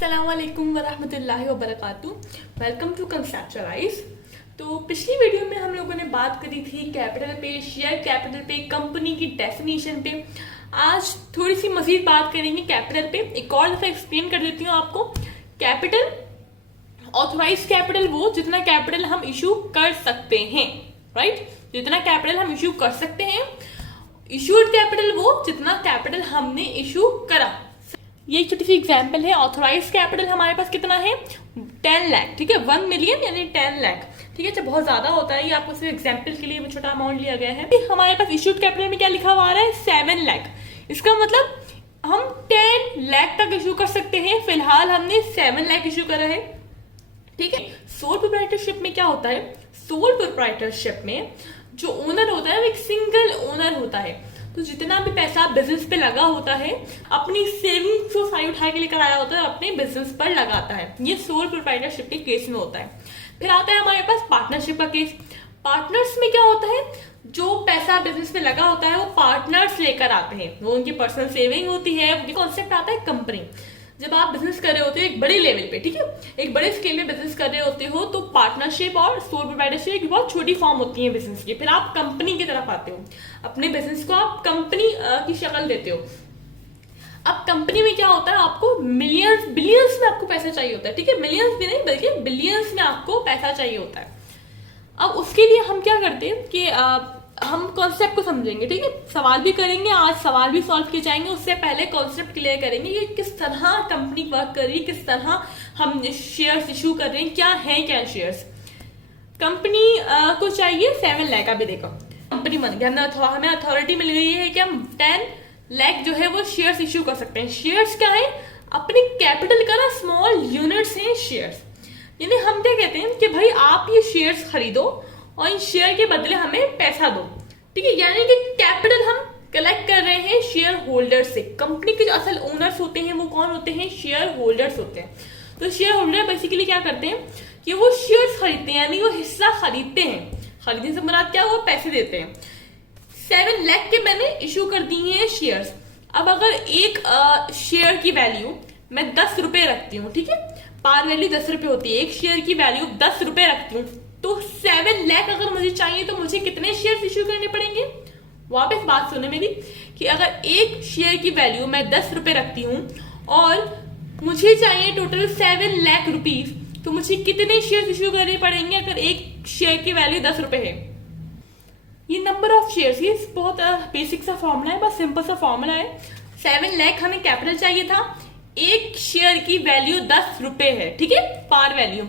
अस्सलाम वालेकुम वरहमतुल्लाहि वबरकातुहू। Welcome to conceptualise. तो पिछली वीडियो में हम लोगों ने बात करी थी कैपिटल पे, शेयर कैपिटल पे, कंपनी की डेफिनेशन पे। आज थोड़ी सी मजीद बात करेंगे कैपिटल पे। एक और दफा एक्सप्लेन कर देती हूँ आपको। कैपिटल, ऑथोराइज कैपिटल वो जितना कैपिटल हम इशू कर सकते हैं, राइट? जितना कैपिटल हम इशू कर सकते हैं। इशूड कैपिटल वो जितना कैपिटल हमने इशू करा। ये एक छोटी सी एग्जांपल है। ऑथोराइज कैपिटल हमारे पास कितना है? 10 लाख, ठीक है। 1 मिलियन यानी 10 लाख, ठीक है। जब बहुत ज्यादा होता है, ये आपको सिर्फ एग्जांपल के लिए छोटा अमाउंट लिया गया है। हमारे पास इशूड कैपिटल में क्या लिखा हुआ आ रहा है? 7 लाख। इसका मतलब हम 10 लाख तक इशू कर सकते हैं। फिलहाल हमने 7 लाख इशू करा है, ठीक है। सोल प्रोप्राइटरशिप में क्या होता है? सोल प्रोप्राइटरशिप में जो ओनर होता है वो एक सिंगल ओनर होता है। तो जितना भी पैसा बिजनेस पे लगा होता है, अपनी सेविंग को साइड उठा के लेकर आया होता है, अपने बिजनेस पर लगाता है। ये सोल प्रोप्राइटरशिप के केस में होता है। फिर आता है हमारे पास पार्टनरशिप का केस। पार्टनर्स में क्या होता है? जो पैसा बिजनेस में लगा होता है वो पार्टनर्स लेकर आते हैं। वो उनकी पर्सनल सेविंग होती है। उनकी कॉन्सेप्ट आता है कंपनी। जब आप बिजनेस कर रहे होते हो एक बड़े लेवल पे, ठीक है, एक बड़े स्केल में बिजनेस कर रहे होते हो, तो पार्टनरशिप और सोल प्रोप्राइटरशिप एक बहुत छोटी फॉर्म होती है बिजनेस की। फिर आप कंपनी की तरफ आते हो। अपने बिजनेस को आप कंपनी की शक्ल देते हो। अब कंपनी में क्या होता है? आपको मिलियंस बिलियंस में आपको पैसा चाहिए होता है, ठीक है। मिलियंस भी नहीं बल्कि बिलियंस में आपको पैसा चाहिए होता है। अब उसके लिए हम क्या करते हैं कि हम कॉन्सेप्ट को समझेंगे, ठीक है। सवाल भी करेंगे, आज सवाल भी सॉल्व किए जाएंगे। उससे पहले कॉन्सेप्ट क्लियर करेंगे कि किस तरह कंपनी वर्क कर रही है, किस तरह हम शेयर्स इशू कर रहे हैं, क्या है क्या शेयर्स। कंपनी को चाहिए 7 लाख। अभी देखो, कंपनी बन गया, हमें अथॉरिटी मिल गई है कि हम 10 लाख जो है वो शेयर्स इशू कर सकते हैं। शेयर्स क्या है? अपने कैपिटल का ना स्मॉल यूनिट्स हैं शेयर्स। यानी हम क्या कहते हैं कि भाई आप ये शेयर्स खरीदो और इन शेयर के बदले हमें पैसा दो, ठीक है। यानी कि कैपिटल हम कलेक्ट कर रहे हैं शेयर होल्डर से। कंपनी के जो असल ओनर्स होते हैं वो कौन होते हैं? शेयर होल्डर्स होते हैं। तो शेयर होल्डर बेसिकली क्या करते हैं कि वो शेयर्स खरीदते हैं, यानी वो हिस्सा खरीदते हैं। खरीदने से मुराद क्या? वो पैसे देते हैं। 7 लाख के मैंने इशू कर दिए हैं शेयर्स। अब अगर एक शेयर की वैल्यू मैं 10 रुपए रखती हूँ, ठीक है, पार वैल्यू 10 रुपए होती है, एक शेयर की वैल्यू 10 रुपए रखती हूँ, तो 7 लाख अगर मुझे चाहिए तो मुझे कितने शेयर इश्यू करने पड़ेंगे? वापस बात सुने मेरी कि अगर एक शेयर की वैल्यू मैं 10 रुपए रखती हूँ और मुझे चाहिए टोटल 7 लाख रुपीज, तो मुझे कितने शेयर इश्यू करने पड़ेंगे अगर एक शेयर की वैल्यू 10 रुपए है? ये नंबर ऑफ शेयर्स, ये बहुत बेसिक सा फॉर्मूला है, बस सिंपल सा फॉर्मूला है। 7 लाख हमें कैपिटल चाहिए था, एक शेयर की वैल्यू 10 रुपए है, ठीक है, पार वैल्यू।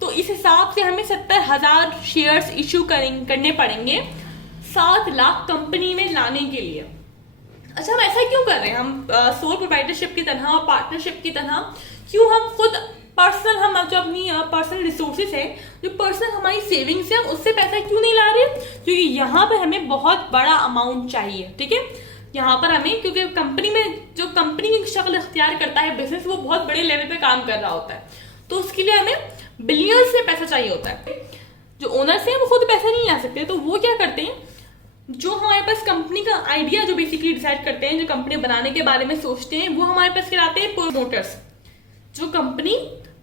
तो इस हिसाब से हमें 70,000 शेयर्स इशू करने पड़ेंगे 7 लाख कंपनी में लाने के लिए। अच्छा, हम ऐसा क्यों कर रहे हैं? हम सोल प्रोप्राइटरशिप की तरह, पार्टनरशिप की तरह क्यों हम खुद पर्सनल, हम जो अपनी पर्सनल रिसोर्सेज है, जो पर्सनल हमारी सेविंग्स है, हम उससे पैसा क्यों नहीं ला रहे? क्योंकि यहाँ पर हमें बहुत बड़ा अमाउंट चाहिए, ठीक है। यहाँ पर हमें, क्योंकि कंपनी में जो कंपनी की शक्ल इख्तियार करता है बिजनेस, वो बहुत बड़े लेवल पे काम कर रहा होता है, तो उसके लिए हमें बिलियंस में पैसा चाहिए होता है। जो ओनर्स हैं वो खुद पैसा नहीं ला सकते, तो वो क्या करते हैं, जो हमारे पास कंपनी का आइडिया जो बेसिकली डिसाइड करते हैं, जो कंपनी बनाने के बारे में सोचते हैं, वो हमारे पास कहलाते हैं प्रोमोटर्स। जो कंपनी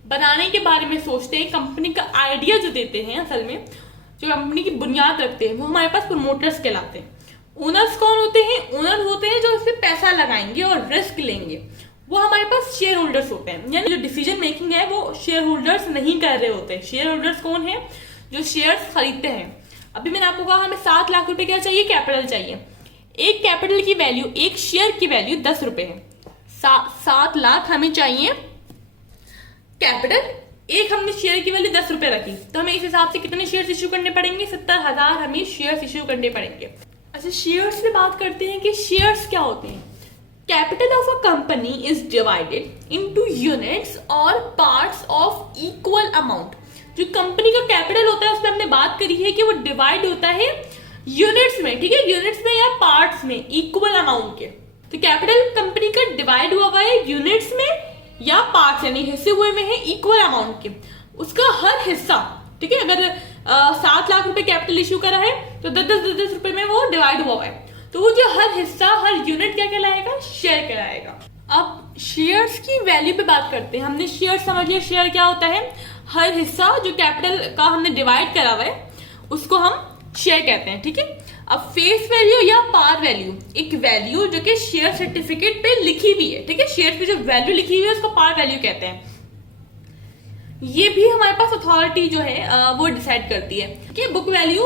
बनाने के बारे में सोचते हैं, कंपनी का आइडिया जो देते हैं, असल में जो कंपनी की बुनियाद रखते हैं, वो हमारे पास प्रोमोटर्स कहलाते हैं। ओनर्स कौन होते हैं? ओनर होते हैं जो इसमें पैसा लगाएंगे और रिस्क लेंगे। वो हमारे पास शेयर होल्डर्स होते हैं, यानी जो डिसीजन मेकिंग है वो शेयर होल्डर्स नहीं कर रहे होते। शेयर होल्डर्स कौन है? जो शेयर्स खरीदते हैं। अभी मैंने आपको कहा हमें 7 लाख रुपए क्या चाहिए? कैपिटल चाहिए। एक कैपिटल की वैल्यू, एक शेयर की वैल्यू 10 रुपए है। 7 लाख हमें चाहिए कैपिटल, एक हमने शेयर की वैल्यू 10 रुपए रखी, तो हमें इस हिसाब से कितने शेयर इश्यू करने पड़ेंगे? 70,000 हमें शेयर इश्यू करने पड़ेंगे। अच्छा, शेयर्स में बात करते हैं कि शेयर्स क्या होते हैं। Capital of a company is divided into units or parts of equal amount. जो कंपनी का कैपिटल होता है उसमें हमने बात करी है कि वो डिवाइड होता है यूनिट्स में, ठीक है, यूनिट्स में या पार्ट्स में, इक्वल अमाउंट के। तो कैपिटल कंपनी का डिवाइड हुआ है यूनिट्स में या पार्ट्स, यानी हिस्से हुए में है इक्वल अमाउंट के। उसका हर हिस्सा, ठीक है, अगर 7 लाख रुपए कैपिटल इश्यू करा है तो 10-10 रुपए में वो डिवाइड हुआ है, तो वो जो हर हिस्सा, हर यूनिट क्या कहलाएगा? शेयर कहलाएगा। अब शेयर्स की वैल्यू पे बात करते हैं। हमने शेयर समझ लिया, शेयर क्या होता है, हर हिस्सा जो कैपिटल का हमने डिवाइड करा हुआ है उसको हम शेयर कहते हैं, ठीक है। अब फेस वैल्यू या पार वैल्यू, एक वैल्यू जो कि शेयर सर्टिफिकेट पे लिखी हुई है, ठीक है, शेयर पे जो वैल्यू लिखी हुई है उसको पार वैल्यू कहते हैं। ये भी हमारे पास अथॉरिटी जो है वो डिसाइड करती है कि बुक वैल्यू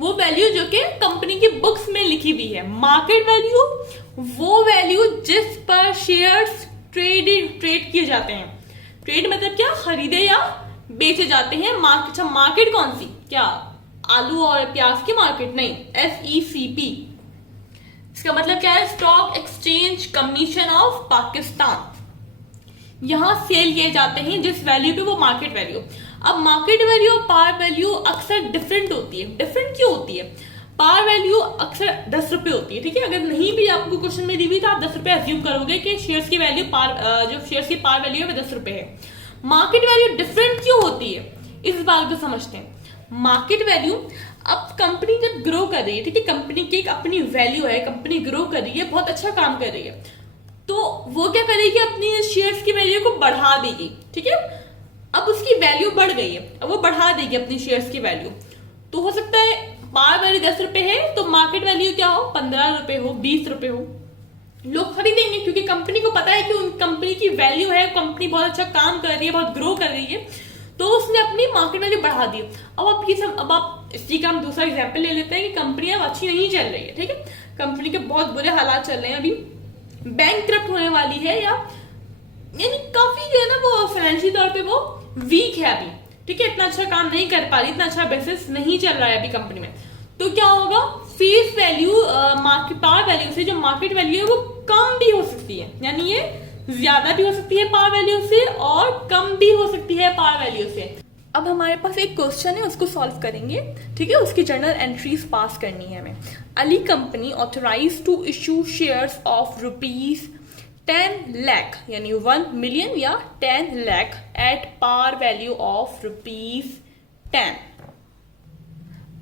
वो वैल्यू जो कि कंपनी की बुक्स में लिखी हुई है। मार्केट वैल्यू वो वैल्यू जिस पर शेयर्स ट्रेड किए जाते हैं। ट्रेड मतलब क्या, खरीदे या बेचे जाते हैं। अच्छा, मार्केट कौन सी, क्या आलू और प्याज की मार्केट, नहीं, SECP। इसका मतलब क्या है, stock exchange commission of Pakistan. यहां सेल किए जाते हैं जिस वैल्यू पे, वो मार्केट वैल्यू। अब मार्केट वैल्यू और पार वैल्यू अक्सर डिफरेंट होती है। डिफरेंट क्यों होती है, पार वैल्यू अक्सर 10 रुपए होती है, ठीक है। अगर नहीं भी आपको क्वेश्चन में दी हुई तो आप 10 रुपए अज्यूम करोगे कि शेयर्स की वैल्यू जो शेयर्स की पार वैल्यू है वो 10 रुपए है। मार्केट वैल्यू डिफरेंट क्यों होती है, इस बात को समझते हैं। मार्केट वैल्यू, अब कंपनी जब ग्रो कर रही है, ठीक है, कंपनी की एक अपनी वैल्यू है, कंपनी ग्रो कर रही है, बहुत अच्छा काम कर रही है, तो वो क्या करेगी, अपनी शेयर्स की वैल्यू को बढ़ा देगी, ठीक है। अब उसकी वैल्यू बढ़ गई है, अब वो बढ़ा देगी अपनी शेयर्स की वैल्यू। तो हो सकता है पार वैल्यू 10 रुपए है तो मार्केट वैल्यू क्या हो, 15 रुपए हो, 20 रुपए हो। लोग खरीदेंगे क्योंकि कंपनी को पता है कि उन कंपनी की वैल्यू है, कंपनी बहुत अच्छा काम कर रही है, बहुत ग्रो कर रही है, तो उसने अपनी मार्केट वैल्यू बढ़ा दी। अब आप इसी का हम दूसरा एग्जाम्पल ले लेते हैं कि कंपनी अब अच्छी नहीं चल रही है, ठीक है, कंपनी के बहुत बुरे हालात चल रहे हैं, अभी बैंकक्रप्ट होने वाली है, या यानी काफी जो है ना वो फाइनेंशियल तौर पे वो वीक है अभी, ठीक है, इतना अच्छा काम नहीं कर पा रही, इतना अच्छा बिजनेस नहीं चल रहा है अभी कंपनी में। तो क्या होगा, face value market par value से जो मार्केट वैल्यू है वो कम भी हो सकती है, यानी ये ज्यादा भी हो सकती है पार वैल्यू से और कम भी हो सकती है पार वैल्यू से। अब हमारे पास एक क्वेश्चन है, उसको सॉल्व करेंगे, ठीक है, उसकी जर्नल एंट्रीज पास करनी है हमें। Ali company authorise to issue shares of ₹10 lakh यानी 1 मिलियन या 10 lakh at par value of ₹10।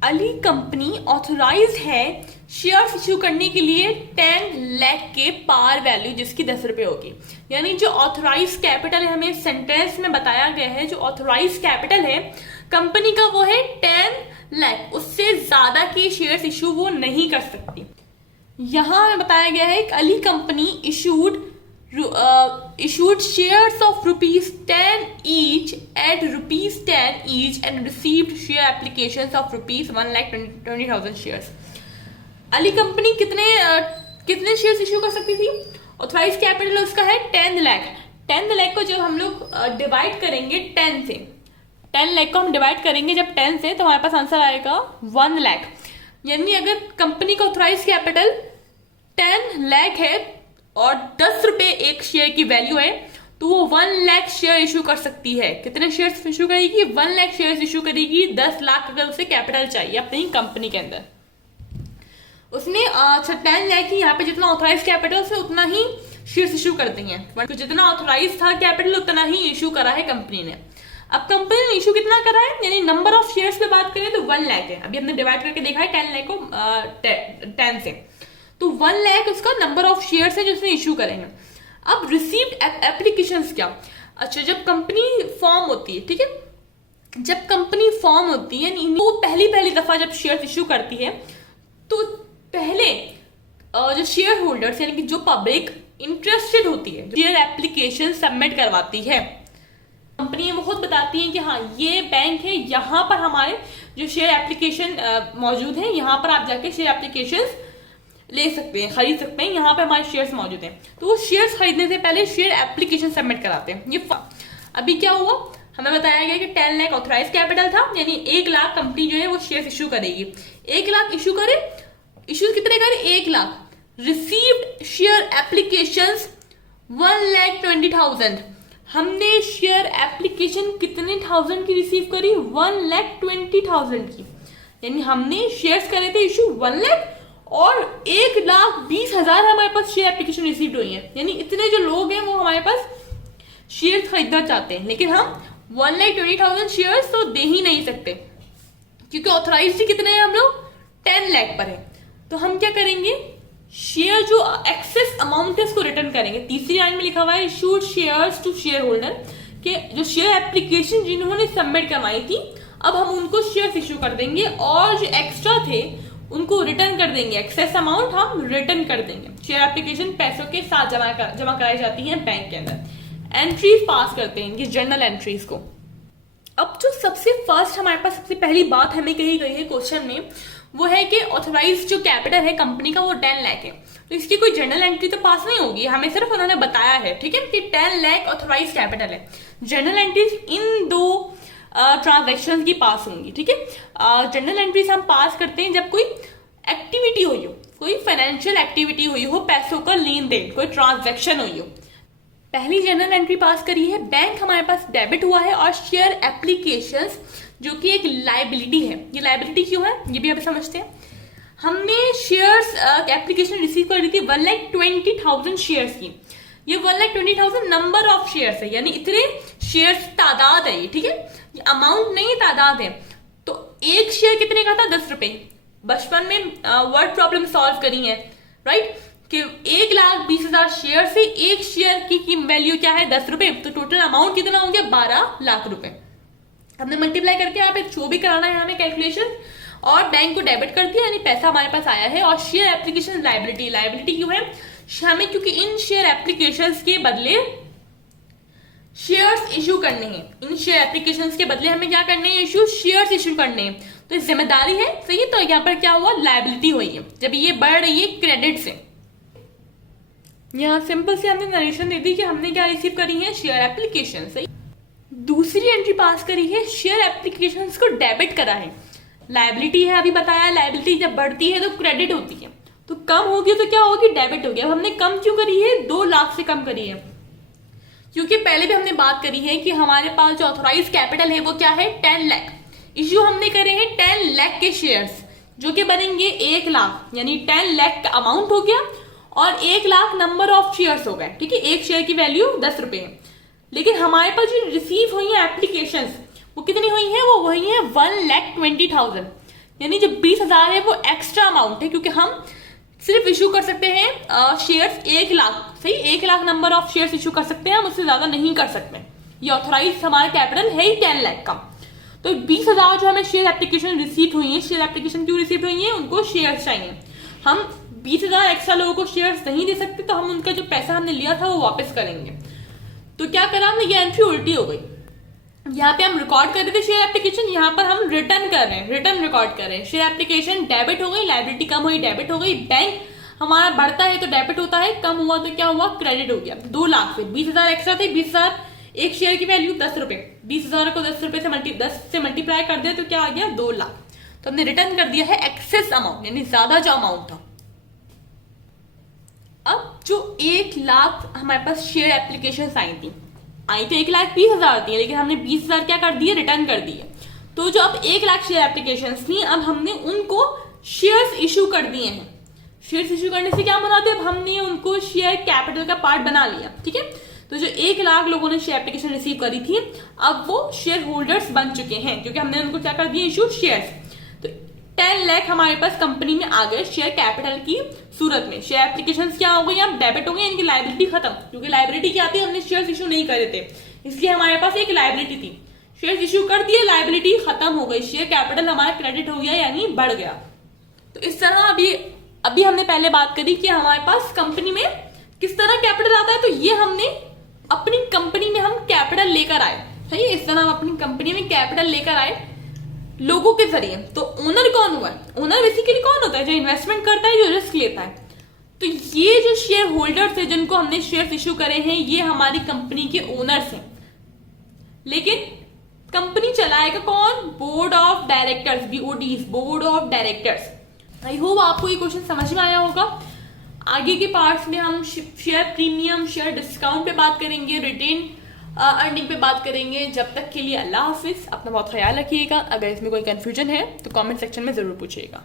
Ali company authorise है शेयर्स इश्यू करने के लिए 10 लाख के पार वैल्यू जिसकी 10 रुपए होगी। यानी जो ऑथोराइज कैपिटल है, हमें सेंटेंस में बताया गया है, जो ऑथोराइज कैपिटल है कंपनी का वो है 10 लाख, उससे ज्यादा के शेयर्स इश्यू वो नहीं कर सकती। यहां हमें बताया गया है कि Ali company issued shares of ₹10 each at ₹10 each and received share applications of ₹1,20,000 shares। Ali company कितने शेयर्स इश्यू कर सकती थी, ऑथराइज कैपिटल उसका है 10 लाख। 10 लाख को जब हम लोग डिवाइड करेंगे 10 से, 10 लाख को हम डिवाइड करेंगे जब 10 से, तो हमारे पास आंसर आएगा 1 लाख। यानी अगर कंपनी का ऑथराइज कैपिटल 10 लाख है और 10 रुपए एक शेयर की वैल्यू है, तो वो 1 लाख शेयर इशू कर सकती है। कितने शेयर्स इशू करेगी, 1 लाख शेयर्स इशू करेगी। 10 लाख अगर उसे कैपिटल चाहिए अपनी कंपनी के अंदर, उसने 10 लाख ही यहाँ पे जितना ऑथराइज कैपिटल से उतना ही शेयर्स इशू करती हैं, तो जितना ऑथराइज था कैपिटल उतना ही इशू करा है कंपनी ने। अब कंपनी ने इशू कितना करा है, यानी नंबर ऑफ शेयर्स पे बात करें तो 1 लाख है। अभी हमने डिवाइड करके देखा है 10 लाख को 10 से, तो 1 लाख उसका नंबर ऑफ शेयर्स है जो उसने इशू करेंगे। अब रिसीव्ड एप्लीकेशंस क्या, अच्छा जब कंपनी फॉर्म होती है, ठीक है, जब कंपनी फॉर्म होती है वो पहली दफा जब शेयर्स इशू करती है, तो पहले जो शेयर होल्डर्स यानी कि जो पब्लिक इंटरेस्टेड होती है, शेयर एप्लीकेशन सबमिट करवाती है। कंपनी वो खुद बताती है कि हाँ ये बैंक है, यहाँ पर हमारे जो शेयर एप्लीकेशन मौजूद है, यहाँ पर आप जाके शेयर एप्लीकेशन ले सकते हैं, खरीद सकते हैं, यहाँ पे हमारे शेयर्स मौजूद हैं। तो वो शेयर्स खरीदने से पहले शेयर एप्लीकेशन सबमिट कराते हैं। ये अभी क्या हुआ, हमें बताया गया कि 10 लाख ऑथराइज कैपिटल था, यानी 1 लाख कंपनी जो है वो शेयर्स इशू करेगी। 1 लाख इशू करे, इशू कितने करे, 1 लाख। Received share applications 1,20,000। हमने शेयर एप्लीकेशन कितने थाउजेंड की रिसीव करी, 1,20,000 की। यानी हमने शेयर्स करे थे इशू 1 लाख और 1,20,000 हमारे पास शेयर एप्लीकेशन रिसीव हुई है। यानी इतने जो लोग हैं वो हमारे पास शेयर खरीदना चाहते हैं, लेकिन हम 1,20,000 शेयर्स तो दे ही नहीं सकते क्योंकि ऑथराइज्ड कितने हैं हम लोग, 10 लाख पर है। तो हम क्या करेंगे, शेयर जो एक्सेस अमाउंट है उसको रिटर्न करेंगे। तीसरी लाइन में लिखा हुआ है issued shares to share holder, कि जो शेयर एप्लीकेशन जिन्होंने सबमिट करवाई थी अब हम उनको शेयर्स इशू कर देंगे और जो एक्स्ट्रा थे उनको रिटर्न कर देंगे, एक्सेस अमाउंट हम रिटर्न कर देंगे। शेयर एप्लीकेशन पैसों के साथ जमा कराई जाती है बैंक के अंदर। एंट्रीज पास करते हैं, ये जर्नल एंट्रीज को। अब जो सबसे फर्स्ट हमारे पास सबसे पहली बात हमें कही गई है क्वेश्चन में, वो है कि ऑथराइज जो कैपिटल है कंपनी का वो 10 लाख है। तो इसकी कोई जर्नल एंट्री तो पास नहीं होगी, हमें सिर्फ उन्होंने बताया है, ठीक है, कि 10 लाख ऑथराइज कैपिटल है। जर्नल एंट्रीज इन 2 ट्रांजैक्शन की पास होंगी, ठीक है। जर्नल एंट्रीज हम पास करते हैं जब कोई एक्टिविटी हुई हो, कोई फाइनेंशियल एक्टिविटी हुई हो, पैसों का लेन देन, कोई ट्रांजैक्शन हुई हो। पहली जर्नल एंट्री पास करी है, बैंक हमारे पास डेबिट हुआ है और शेयर एप्लीकेशंस जो कि एक लायबिलिटी है। ये लायबिलिटी क्यों है ये भी अभी समझते हैं। हमने शेयर्स एप्लीकेशन रिसीव कर ली थी 1,20,000 शेयर्स की। ये 1,20,000 नंबर ऑफ शेयर्स है, यानी इतने शेयर्स तादाद है ये, ठीक है, ये अमाउंट नहीं तादाद है। तो एक शेयर कितने का था? 10 रुपए। बचपन में वर्ड प्रॉब्लम सॉल्व करी है, राइट, कि 1,20,000 शेयर से एक शेयर की वैल्यू क्या है? 10 रुपए। तो टोटल अमाउंट कितना हो गया? 12 लाख रुपए। हमने मल्टीप्लाई करके यहाँ पे जो भी कराना है हमें कैलकुलेशन, और बैंक को डेबिट कर दिया, यानी पैसा हमारे पास आया है। और शेयर एप्लीकेशन लायबिलिटी, लायबिलिटी क्यों है हमें? क्योंकि इन शेयर एप्लीकेशंस के बदले शेयर्स इशू करने हैं। इन शेयर एप्लीकेशंस के बदले हमें क्या करने हैं? इशू शेयर्स इशू करने हैं। तो जिम्मेदारी है, सही है। तो यहाँ पर क्या हुआ? लायबिलिटी हुई है जब ये बढ़ रही है क्रेडिट से। यहाँ सिंपल से हमने नरेशन दे दी कि हमने क्या रिसीव करी है? Share application. सही। दूसरी एंट्री पास करी है, शेयर एप्लीकेशंस को डेबिट करा है। लायबिलिटी है, अभी बताया, लायबिलिटी जब बढ़ती है तो क्रेडिट होती है, तो कम होगी तो क्या होगी? डेबिट होगी। अब हमने कम क्यों करी है? 2 लाख से कम करी है, क्योंकि पहले भी हमने बात करी है कि हमारे पास जो ऑथोराइज कैपिटल है वो क्या है? 10 लाख। इश्यू हमने करे हैं 10 लाख के शेयर्स, जो कि बनेंगे 1 लाख, यानी 10 लाख का अमाउंट हो गया और 1 लाख नंबर ऑफ शेयर्स हो गए, ठीक है। एक शेयर की वैल्यू 10 रुपए है। लेकिन हमारे पास जो रिसीव हुई है एप्लीकेशंस वो कितनी हुई है? वो वही है 1,20,000, यानी जो 20,000 है वो एक्स्ट्रा अमाउंट है, क्योंकि हम सिर्फ इशू कर सकते हैं शेयर्स 1 लाख। सही, 1 lakh number of shares issue कर सकते हैं, हम उससे ज्यादा नहीं कर सकते। ये ऑथोराइज हमारा कैपिटल है ही 10 लाख का। तो 20,000 जो हमें शेयर एप्लीकेशन रिसीव हुई है, शेयर एप्लीकेशन क्यों रिसीव हुई है? उनको शेयर्स चाहिए। हम 20,000 एक्स्ट्रा लोगों को शेयर्स नहीं दे सकते, तो हम उनका जो पैसा हमने लिया था वो वापस करेंगे। तो क्या करा हमने? ये एंट्री उल्टी हो गई। यहाँ पे हम रिकॉर्ड कर रहे थे शेयर एप्लीकेशन, यहाँ पर हम रिटर्न कर रहे हैं, रिटर्न रिकॉर्ड कर रहे हैं। शेयर एप्लीकेशन डेबिट हो गई, लायबिलिटी कम हुई, डेबिट हो गई। बैंक हमारा बढ़ता है तो डेबिट होता है, कम हुआ तो क्या हुआ? क्रेडिट हो गया। 2 लाख से 20,000 एक्स्ट्रा थे, 20,000 एक शेयर की वैल्यू 10 रुपए, 20,000 को 10 रुपए से 10 से मल्टीप्लाई कर दिया तो क्या आ गया? 2 लाख। तो हमने रिटर्न कर दिया है एक्सेस अमाउंट, यानी ज्यादा जो अमाउंट था। अब जो 1 लाख हमारे पास शेयर एप्लीकेशन आई तो 1,20,000 थी, लेकिन हमने 20,000 क्या कर दिए? रिटर्न कर दिए। तो जो अब 1 लाख शेयर एप्लीकेशन थी, अब हमने उनको शेयर्स इशू कर दिए हैं। शेयर्स इशू करने से क्या बनाते हैं? अब हमने उनको शेयर कैपिटल का पार्ट बना लिया, ठीक है। तो जो 1 लाख लोगों ने शेयर एप्लीकेशन रिसीव करी थी, अब वो शेयर होल्डर्स बन चुके हैं, क्योंकि हमने उनको क्या कर दिया? Issue shares. तो 10 लाख हमारे पास कंपनी में आ गए शेयर कैपिटल की सूरत में। शेयर एप्लीकेशंस क्या हो गई? अब डेबिट हो गई, यानी लायबिलिटी खत्म, क्योंकि लायबिलिटी क्या थी? हमने शेयर्स इशू नहीं करे थे, इसलिए हमारे पास एक लायबिलिटी थी। शेयर्स इशू कर दिए, लायबिलिटी खत्म हो गई, शेयर कैपिटल हमारा क्रेडिट हो गया, यानी बढ़ गया। तो इस तरह अभी हमने पहले बात करी कि हमारे पास कंपनी में किस तरह कैपिटल आता है। तो ये हमने अपनी कंपनी में हम कैपिटल लेकर आए, सही है। इस तरह हम अपनी कंपनी में कैपिटल लेकर आए लोगों के जरिए। तो ओनर कौन हुआ? ओनर बेसिकली कौन होता है? जो इन्वेस्टमेंट करता है, जो रिस्क लेता है। तो ये जो शेयर होल्डर्स है जिनको हमने शेयर्स इशू करे हैं, ये हमारी कंपनी के ओनर्स हैं। लेकिन कंपनी चलाएगा कौन? Board of directors, BODs, board of directors. I hope आपको ये क्वेश्चन समझ में आया होगा। आगे के पार्ट्स में हम शेयर प्रीमियम, शेयर डिस्काउंट पे बात करेंगे, रिटेन अर्निंग पे बात करेंगे। जब तक के लिए अल्लाह हाफिज, अपना बहुत ख्याल रखिएगा। अगर इसमें कोई कंफ्यूजन है तो कमेंट सेक्शन में जरूर पूछिएगा।